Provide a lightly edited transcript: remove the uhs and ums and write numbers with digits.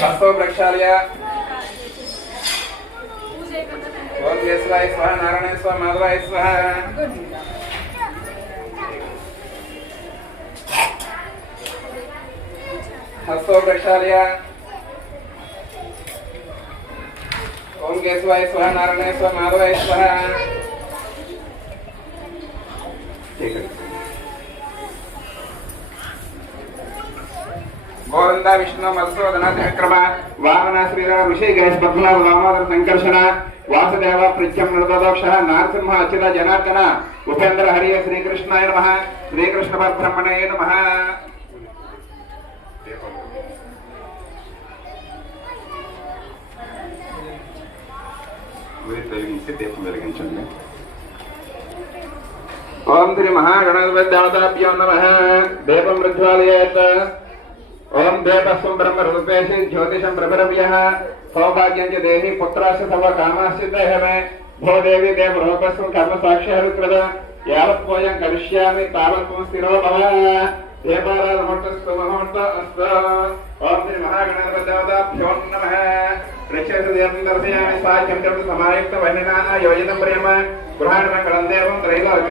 हस्तो प्रक्षाल्य ओम केशवाय स्वाहा नारायणाय स्वाहा माधवाय स्वाहा हस्तो प्रक्षाल्य ओम केशवाय स्वाहा नारायणाय स्वाहा माधवाय स्वाहा गोविंदा विष्णु मधुसूदन त्रिविक्रम वामन श्रीराम ऋषि गणेश पद्मनाभ दामोदर संकर्षण वासुदेव प्रत्यम नृदोक्ष नारसिंह अच्युत जनार्दन उपेंद्र हरि श्रीकृष्णाय नमः श्रीकृष्ण परब्रह्मणे नमः ओम श्री महागणपतिदेवताभ्यो नमः देवं प्रज्वालयेत् ओम देवस्वं ब्रह्म रूपेशि ज्योतिषं प्रभरव्यः सौभाग्यं च देहि पुत्रास्य तव कामाश्चितः मे भो देवी देवरूपस्वं कर्म साक्ष्यः विकृत यावत् पूजं करिष्यामि तावत् त्वं स्थिरो भव देवाराधनमूर्तस्तु मुहूर्त अस्तु ओम श्री महागणपतिदेवताभ्यो नमः रक्षसदेवं दर्शयामि साक्ष्यं च समायुक्त वह्निना योजितं प्रेम गृहाणमङ्गलं देवं त्रैलोक्यं